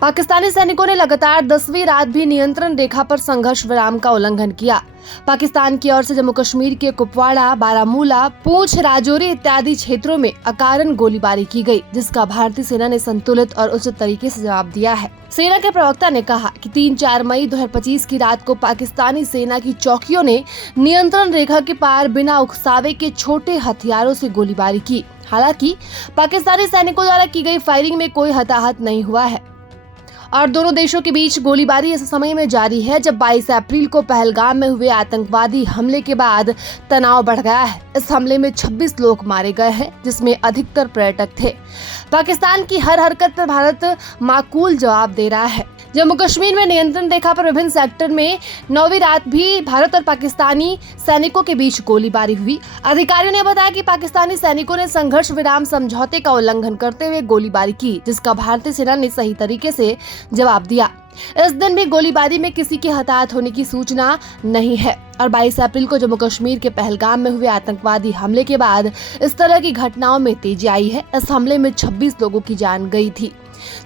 पाकिस्तानी सैनिकों ने लगातार 10वीं रात भी नियंत्रण रेखा पर संघर्ष विराम का उल्लंघन किया। पाकिस्तान की ओर से जम्मू कश्मीर के कुपवाड़ा, बारामूला, पूंछ, राजौरी इत्यादि क्षेत्रों में अकारण गोलीबारी की गई, जिसका भारतीय सेना ने संतुलित और उचित तरीके से जवाब दिया है। सेना के प्रवक्ता ने कहा कि 3-4 मई 2025 की रात को पाकिस्तानी सेना की चौकियों ने नियंत्रण रेखा के पार बिना उकसावे के छोटे हथियारों से गोलीबारी की। हालांकि पाकिस्तानी सैनिकों द्वारा की गई फायरिंग में कोई हताहत नहीं हुआ है और दोनों देशों के बीच गोलीबारी इस समय में जारी है जब 22 अप्रैल को पहलगाम में हुए आतंकवादी हमले के बाद तनाव बढ़ गया है। इस हमले में 26 लोग मारे गए हैं, जिसमें अधिकतर पर्यटक थे। पाकिस्तान की हर हरकत पर भारत माकूल जवाब दे रहा है। जम्मू कश्मीर में नियंत्रण रेखा पर विभिन्न सेक्टर में 9वीं रात भी भारत और पाकिस्तानी सैनिकों के बीच गोलीबारी हुई। अधिकारियों ने बताया कि पाकिस्तानी सैनिकों ने संघर्ष विराम समझौते का उल्लंघन करते हुए गोलीबारी की, जिसका भारतीय सेना ने सही तरीके से जवाब दिया। इस दिन भी गोलीबारी में किसी के हताहत होने की सूचना नहीं है और 22 अप्रैल को जम्मू कश्मीर के पहलगाम में हुए आतंकवादी हमले के बाद इस तरह की घटनाओं में तेजी आई है। इस हमले में 26 लोगों की जान गई थी,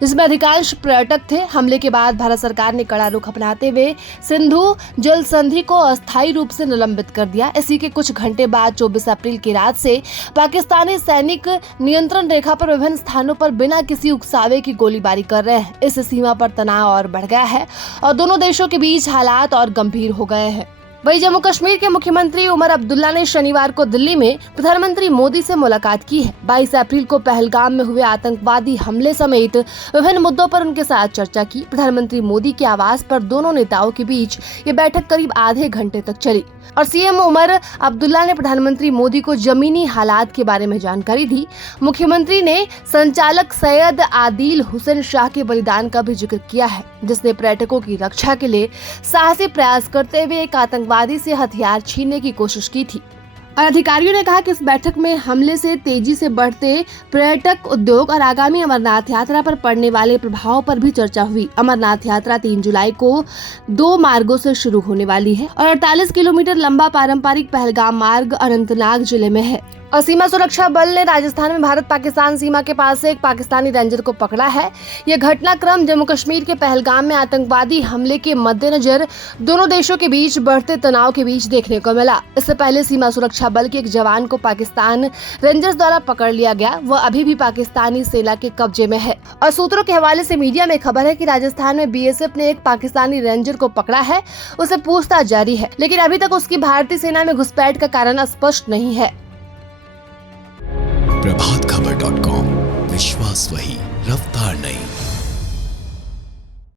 जिसमें अधिकांश पर्यटक थे। हमले के बाद भारत सरकार ने कड़ा रुख अपनाते हुए सिंधु जल संधि को अस्थायी रूप से निलंबित कर दिया। इसी के कुछ घंटे बाद 24 अप्रैल की रात से पाकिस्तानी सैनिक नियंत्रण रेखा पर विभिन्न स्थानों पर बिना किसी उकसावे की गोलीबारी कर रहे हैं। इस सीमा पर तनाव और बढ़ गया है और दोनों देशों के बीच हालात और गंभीर हो गए हैं। वहीं जम्मू कश्मीर के मुख्यमंत्री उमर अब्दुल्ला ने शनिवार को दिल्ली में प्रधानमंत्री मोदी से मुलाकात की है। 22 अप्रैल को पहलगाम में हुए आतंकवादी हमले समेत विभिन्न मुद्दों पर उनके साथ चर्चा की। प्रधानमंत्री मोदी के आवास पर दोनों नेताओं के बीच ये बैठक करीब आधे घंटे तक चली और सीएम उमर अब्दुल्ला ने प्रधानमंत्री मोदी को जमीनी हालात के बारे में जानकारी दी। मुख्यमंत्री ने संचालक सैयद आदिल हुसैन शाह के बलिदान का भी जिक्र किया है, जिसने पर्यटकों की रक्षा के लिए साहसी प्रयास करते हुए एक आतंकवादी से हथियार छीनने की कोशिश की थी। और अधिकारियों ने कहा कि इस बैठक में हमले से तेजी से बढ़ते पर्यटक उद्योग और आगामी अमरनाथ यात्रा पर पड़ने वाले प्रभाव पर भी चर्चा हुई। अमरनाथ यात्रा 3 जुलाई को 2 मार्गों से शुरू होने वाली है और 48 किलोमीटर लंबा पारंपरिक पहलगाम मार्ग अनंतनाग जिले में है। और सीमा सुरक्षा बल ने राजस्थान में भारत पाकिस्तान सीमा के पास से एक पाकिस्तानी रेंजर को पकड़ा है। यह घटनाक्रम जम्मू कश्मीर के पहलगाम में आतंकवादी हमले के मद्देनजर दोनों देशों के बीच बढ़ते तनाव के बीच देखने को मिला। इससे पहले सीमा सुरक्षा बल के एक जवान को पाकिस्तान रेंजर्स द्वारा पकड़ लिया गया। वह अभी भी पाकिस्तानी सेना के कब्जे में है और सूत्रों के हवाले से मीडिया में खबर है कि राजस्थान में बीएसएफ ने एक पाकिस्तानी रेंजर को पकड़ा है। उसे पूछताछ जारी है, लेकिन अभी तक उसकी भारतीय सेना में घुसपैठ का कारण स्पष्ट नहीं है। प्रभातखबर.com, विश्वास वही, रफ्तार नहीं।